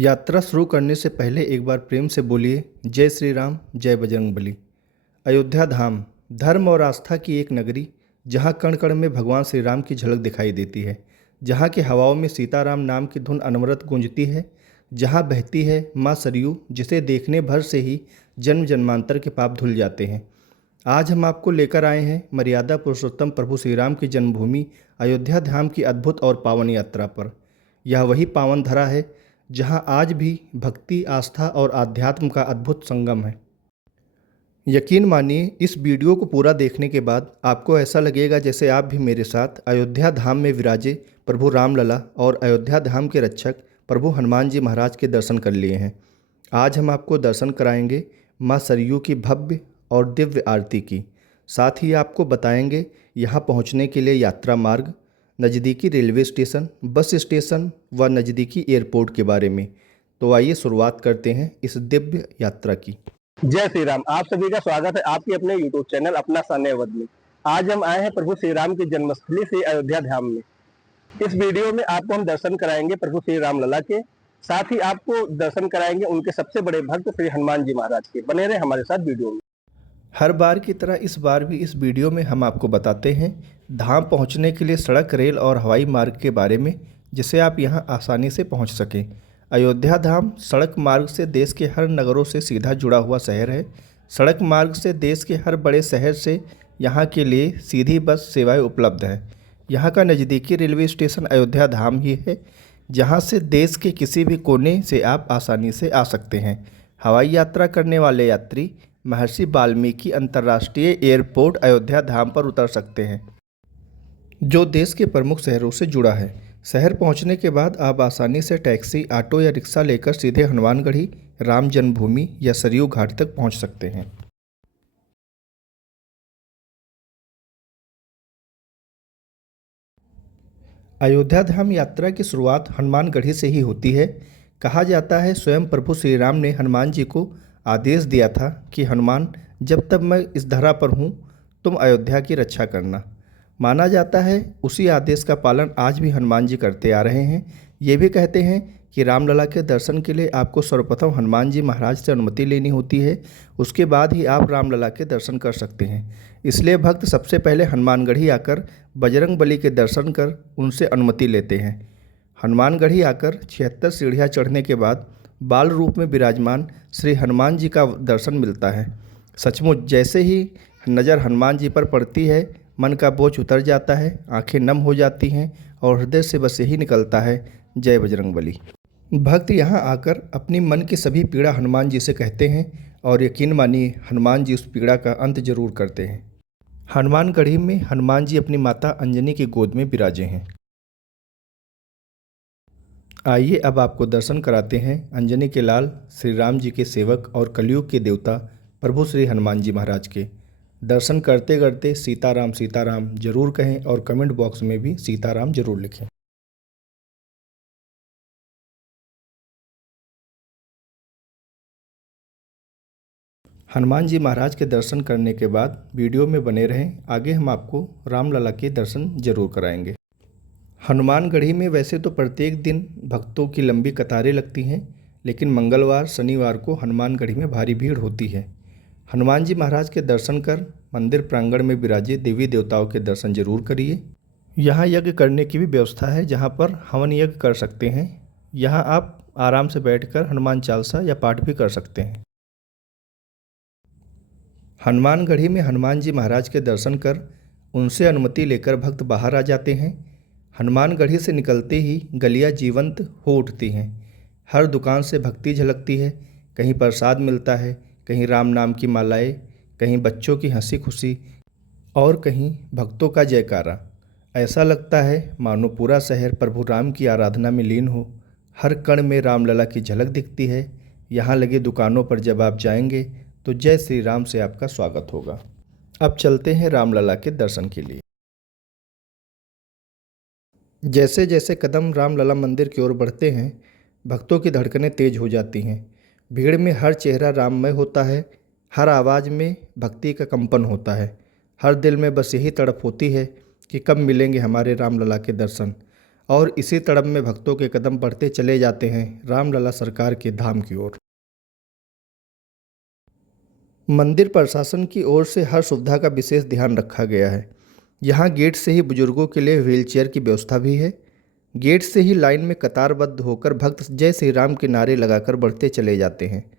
यात्रा शुरू करने से पहले एक बार प्रेम से बोलिए जय श्री राम जय बजरंगबली। अयोध्या धाम धर्म और आस्था की एक नगरी, जहाँ कण कण में भगवान श्री राम की झलक दिखाई देती है, जहाँ की हवाओं में सीताराम नाम की धुन अनवरत गूंजती है, जहाँ बहती है माँ सरयू, जिसे देखने भर से ही जन्म जन्मांतर के पाप धुल जाते हैं। आज हम आपको लेकर आए हैं मर्यादा पुरुषोत्तम प्रभु श्री राम की जन्मभूमि अयोध्या धाम की अद्भुत और पावन यात्रा पर। यह वही पावन धरा है जहां आज भी भक्ति, आस्था और आध्यात्म का अद्भुत संगम है। यकीन मानिए, इस वीडियो को पूरा देखने के बाद आपको ऐसा लगेगा जैसे आप भी मेरे साथ अयोध्या धाम में विराजे प्रभु रामलला और अयोध्या धाम के रक्षक प्रभु हनुमान जी महाराज के दर्शन कर लिए हैं। आज हम आपको दर्शन कराएंगे माँ सरयू की भव्य और दिव्य आरती की। साथ ही आपको बताएंगे यहाँ पहुँचने के लिए यात्रा मार्ग, नज़दीकी रेलवे स्टेशन, बस स्टेशन व नज़दीकी एयरपोर्ट के बारे में। तो आइए शुरुआत करते हैं इस दिव्य यात्रा की। जय श्री राम। आप सभी का स्वागत है आपके अपने YouTube चैनल अपना सान्यवद में। आज हम आए हैं प्रभु श्री राम की जन्मस्थली से अयोध्या धाम में। इस वीडियो में आपको हम दर्शन कराएंगे प्रभु श्री राम लला के, साथ ही आपको दर्शन कराएंगे उनके सबसे बड़े भक्त श्री हनुमान जी महाराज के। बने रहे हमारे साथ वीडियो में। हर बार की तरह इस बार भी इस वीडियो में हम आपको बताते हैं धाम पहुंचने के लिए सड़क, रेल और हवाई मार्ग के बारे में, जिससे आप यहां आसानी से पहुंच सकें। अयोध्या धाम सड़क मार्ग से देश के हर नगरों से सीधा जुड़ा हुआ शहर है। सड़क मार्ग से देश के हर बड़े शहर से यहां के लिए सीधी बस सेवाएं उपलब्ध है। यहां का नज़दीकी रेलवे स्टेशन अयोध्या धाम ही है, जहां से देश के किसी भी कोने से आप आसानी से आ सकते हैं। हवाई यात्रा करने वाले यात्री महर्षि वाल्मीकि अंतर्राष्ट्रीय एयरपोर्ट अयोध्या धाम पर उतर सकते हैं, जो देश के प्रमुख शहरों से जुड़ा है। शहर पहुंचने के बाद आप आसानी से टैक्सी, ऑटो या रिक्शा लेकर सीधे हनुमानगढ़ी, राम जन्मभूमि या सरयू घाट तक पहुंच सकते हैं। अयोध्या धाम यात्रा की शुरुआत हनुमानगढ़ी से ही होती है। कहा जाता है स्वयं प्रभु श्री राम ने हनुमान जी को आदेश दिया था कि हनुमान, जब तक मैं इस धरा पर हूँ तुम अयोध्या की रक्षा करना। माना जाता है उसी आदेश का पालन आज भी हनुमान जी करते आ रहे हैं। ये भी कहते हैं कि रामलला के दर्शन के लिए आपको सर्वप्रथम हनुमान जी महाराज से अनुमति लेनी होती है, उसके बाद ही आप रामलला के दर्शन कर सकते हैं। इसलिए भक्त सबसे पहले हनुमानगढ़ी आकर बजरंगबली के दर्शन कर उनसे अनुमति लेते हैं। हनुमानगढ़ी आकर 76 सीढ़ियाँ चढ़ने के बाद बाल रूप में विराजमान श्री हनुमान जी का दर्शन मिलता है। सचमुच जैसे ही नज़र हनुमान जी पर पड़ती है, मन का बोझ उतर जाता है, आंखें नम हो जाती हैं और हृदय से बस यही निकलता है, जय बजरंगबली। भक्त यहाँ आकर अपनी मन की सभी पीड़ा हनुमान जी से कहते हैं और यकीन मानिए हनुमान जी उस पीड़ा का अंत जरूर करते हैं। हनुमानगढ़ी में हनुमान जी अपनी माता अंजनी की गोद में विराजे हैं। आइए अब आपको दर्शन कराते हैं अंजनी के लाल, श्री राम जी के सेवक और कलयुग के देवता प्रभु श्री हनुमान जी महाराज के। दर्शन करते करते सीताराम सीताराम जरूर कहें और कमेंट बॉक्स में भी सीताराम जरूर लिखें। हनुमान जी महाराज के दर्शन करने के बाद वीडियो में बने रहें, आगे हम आपको रामलला के दर्शन जरूर कराएंगे। हनुमानगढ़ी में वैसे तो प्रत्येक दिन भक्तों की लंबी कतारें लगती हैं, लेकिन मंगलवार, शनिवार को हनुमानगढ़ी में भारी भीड़ होती है। हनुमान जी महाराज के दर्शन कर मंदिर प्रांगण में विराजे देवी देवताओं के दर्शन जरूर करिए। यहाँ यज्ञ करने की भी व्यवस्था है, जहाँ पर हवन यज्ञ कर सकते हैं। यहाँ आप आराम से बैठकर हनुमान चालीसा या पाठ भी कर सकते हैं। हनुमानगढ़ी में हनुमान जी महाराज के दर्शन कर उनसे अनुमति लेकर भक्त बाहर आ जाते हैं। हनुमानगढ़ी से निकलते ही गलियाँ जीवंत हो उठती हैं। हर दुकान से भक्ति झलकती है। कहीं प्रसाद मिलता है, कहीं राम नाम की मालाएं, कहीं बच्चों की हंसी खुशी और कहीं भक्तों का जयकारा। ऐसा लगता है मानो पूरा शहर प्रभु राम की आराधना में लीन हो। हर कण में रामलला की झलक दिखती है। यहाँ लगी दुकानों पर जब आप जाएंगे तो जय श्री राम से आपका स्वागत होगा। अब चलते हैं रामलला के दर्शन के लिए। जैसे जैसे कदम रामलला मंदिर की ओर बढ़ते हैं, भक्तों की धड़कनें तेज हो जाती हैं। भीड़ में हर चेहरा राममय होता है, हर आवाज़ में भक्ति का कंपन होता है। हर दिल में बस यही तड़प होती है कि कब मिलेंगे हमारे रामलला के दर्शन। और इसी तड़प में भक्तों के कदम बढ़ते चले जाते हैं रामलला सरकार के धाम की ओर। मंदिर प्रशासन की ओर से हर सुविधा का विशेष ध्यान रखा गया है। यहाँ गेट से ही बुजुर्गों के लिए व्हीलचेयर की व्यवस्था भी है। गेट से ही लाइन में कतारबद्ध होकर भक्त जय श्री राम के नारे लगाकर बढ़ते चले जाते हैं।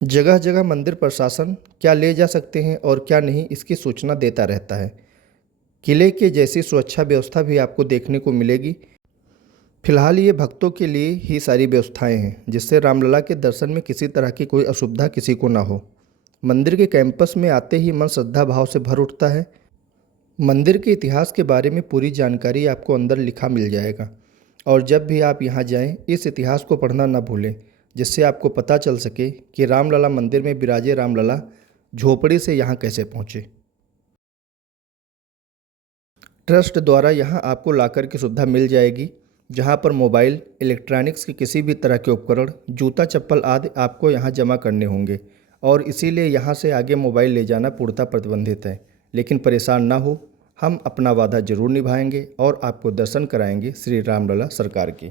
जगह जगह मंदिर प्रशासन क्या ले जा सकते हैं और क्या नहीं, इसकी सूचना देता रहता है। किले के जैसी सुरक्षा व्यवस्था भी आपको देखने को मिलेगी। फिलहाल ये भक्तों के लिए ही सारी व्यवस्थाएं हैं, जिससे रामलला के दर्शन में किसी तरह की कोई असुविधा किसी को ना हो। मंदिर के कैंपस में आते ही मन श्रद्धा भाव से भर उठता है। मंदिर के इतिहास के बारे में पूरी जानकारी आपको अंदर लिखा मिल जाएगा, और जब भी आप यहाँ जाएं इस इतिहास को पढ़ना ना भूलें, जिससे आपको पता चल सके कि रामलला मंदिर में विराजे रामलला झोपड़ी से यहाँ कैसे पहुँचे। ट्रस्ट द्वारा यहाँ आपको लॉकर की सुविधा मिल जाएगी, जहाँ पर मोबाइल, इलेक्ट्रॉनिक्स के किसी भी तरह के उपकरण, जूता चप्पल आदि आपको यहाँ जमा करने होंगे, और इसीलिए यहाँ से आगे मोबाइल ले जाना पूर्णतः प्रतिबंधित है। लेकिन परेशान ना हो, हम अपना वादा जरूर निभाएंगे और आपको दर्शन कराएंगे श्री रामलला सरकार के।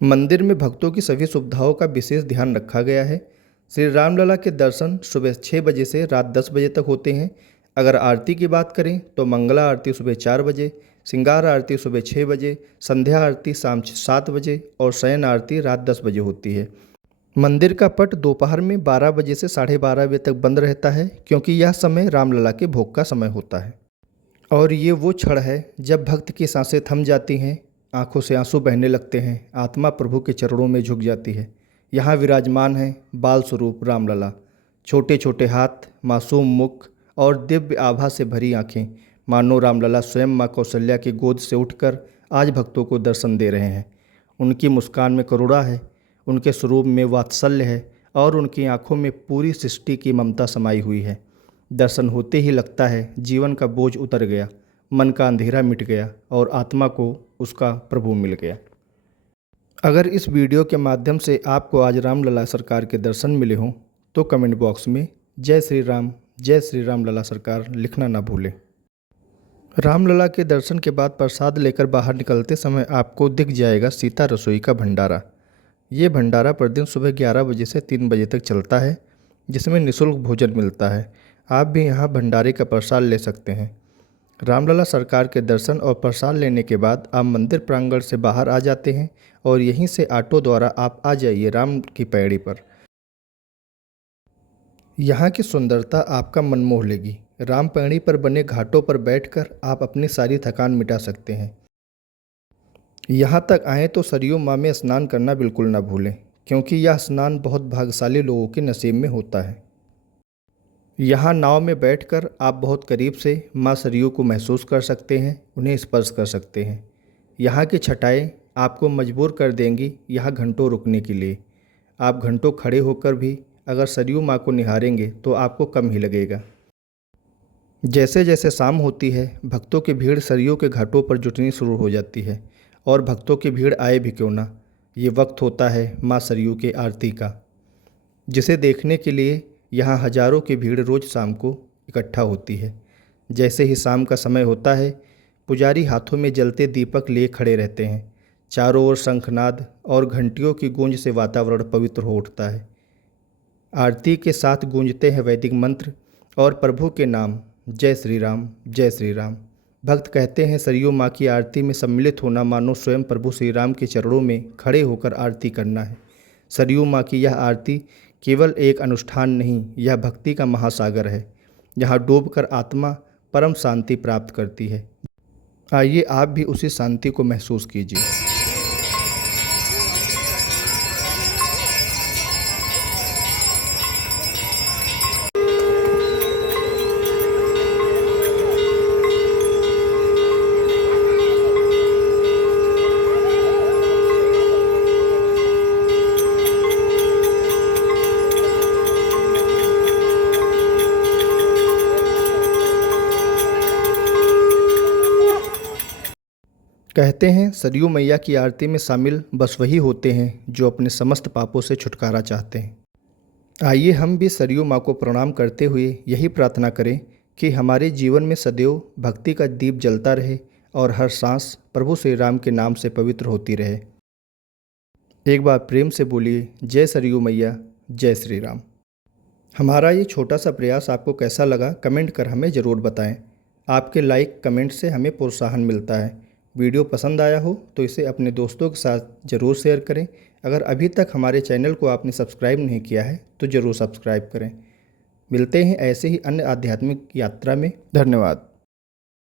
मंदिर में भक्तों की सभी सुविधाओं का विशेष ध्यान रखा गया है। श्री रामलला के दर्शन सुबह 6 बजे से रात 10 बजे तक होते हैं। अगर आरती की बात करें तो मंगला आरती सुबह 4 बजे, श्रृंगार आरती सुबह 6 बजे, संध्या आरती शाम 7 बजे और शयन आरती रात 10 बजे होती है। मंदिर का पट दोपहर में 12 बजे से 12:30 बजे तक बंद रहता है, क्योंकि यह समय रामलला के भोग का समय होता है। और ये वो क्षण है जब भक्त की सांसें थम जाती हैं, आंखों से आंसू बहने लगते हैं, आत्मा प्रभु के चरणों में झुक जाती है। यहाँ विराजमान है बाल स्वरूप रामलला। छोटे छोटे हाथ, मासूम मुख और दिव्य आभा से भरी आंखें, मानो रामलला स्वयं माँ कौशल्या की गोद से उठकर आज भक्तों को दर्शन दे रहे हैं। उनकी मुस्कान में करुणा है, उनके स्वरूप में वात्सल्य है और उनकी आंखों में पूरी सृष्टि की ममता समाई हुई है। दर्शन होते ही लगता है जीवन का बोझ उतर गया, मन का अंधेरा मिट गया और आत्मा को उसका प्रभु मिल गया। अगर इस वीडियो के माध्यम से आपको आज रामलला सरकार के दर्शन मिले हों तो कमेंट बॉक्स में जय श्री रामलला सरकार लिखना ना भूलें। रामलला के दर्शन के बाद प्रसाद लेकर बाहर निकलते समय आपको दिख जाएगा सीता रसोई का भंडारा। ये भंडारा प्रतिदिन सुबह 11 बजे से 3 बजे तक चलता है, जिसमें निःशुल्क भोजन मिलता है। आप भी यहाँ भंडारे का प्रसाद ले सकते हैं। रामलला सरकार के दर्शन और प्रसाद लेने के बाद आप मंदिर प्रांगण से बाहर आ जाते हैं और यहीं से ऑटो द्वारा आप आ जाइए राम की पैड़ी पर। यहाँ की सुंदरता आपका मन मोह लेगी। राम पैड़ी पर बने घाटों पर बैठकर आप अपनी सारी थकान मिटा सकते हैं। यहाँ तक आएँ तो सरयू माँ में स्नान करना बिल्कुल ना भूलें, क्योंकि यह स्नान बहुत भाग्यशाली लोगों के नसीब में होता है। यहाँ नाव में बैठकर आप बहुत करीब से माँ सरयू को महसूस कर सकते हैं, उन्हें स्पर्श कर सकते हैं। यहाँ की छटाएं आपको मजबूर कर देंगी यहाँ घंटों रुकने के लिए। आप घंटों खड़े होकर भी अगर सरयू माँ को निहारेंगे तो आपको कम ही लगेगा। जैसे जैसे शाम होती है, भक्तों की भीड़ सरयू के घाटों पर जुटनी शुरू हो जाती है, और भक्तों की भीड़ आए भी क्यों ना, ये वक्त होता है माँ सरयू के आरती का, जिसे देखने के लिए यहाँ हजारों की भीड़ रोज़ शाम को इकट्ठा होती है। जैसे ही शाम का समय होता है, पुजारी हाथों में जलते दीपक लिए खड़े रहते हैं। चारों ओर शंखनाद और घंटियों की गूंज से वातावरण पवित्र हो उठता है। आरती के साथ गूंजते हैं वैदिक मंत्र और प्रभु के नाम, जय श्री राम, जय श्री राम। भक्त कहते हैं सरयू माँ की आरती में सम्मिलित होना मानो स्वयं प्रभु श्री राम के चरणों में खड़े होकर आरती करना है। सरयू माँ की यह आरती केवल एक अनुष्ठान नहीं, यह भक्ति का महासागर है, जहाँ डूबकर आत्मा परम शांति प्राप्त करती है। आइए आप भी उसी शांति को महसूस कीजिए। कहते हैं सरयू मैया की आरती में शामिल बस वही होते हैं जो अपने समस्त पापों से छुटकारा चाहते हैं। आइए हम भी सरयू माँ को प्रणाम करते हुए यही प्रार्थना करें कि हमारे जीवन में सदैव भक्ति का दीप जलता रहे, और हर सांस प्रभु श्री राम के नाम से पवित्र होती रहे। एक बार प्रेम से बोलिए जय सरयू मैया, जय श्री राम। हमारा ये छोटा सा प्रयास आपको कैसा लगा कमेंट कर हमें ज़रूर बताएं। आपके लाइक कमेंट से हमें प्रोत्साहन मिलता है। वीडियो पसंद आया हो तो इसे अपने दोस्तों के साथ ज़रूर शेयर करें। अगर अभी तक हमारे चैनल को आपने सब्सक्राइब नहीं किया है तो ज़रूर सब्सक्राइब करें। मिलते हैं ऐसे ही अन्य आध्यात्मिक यात्रा में। धन्यवाद।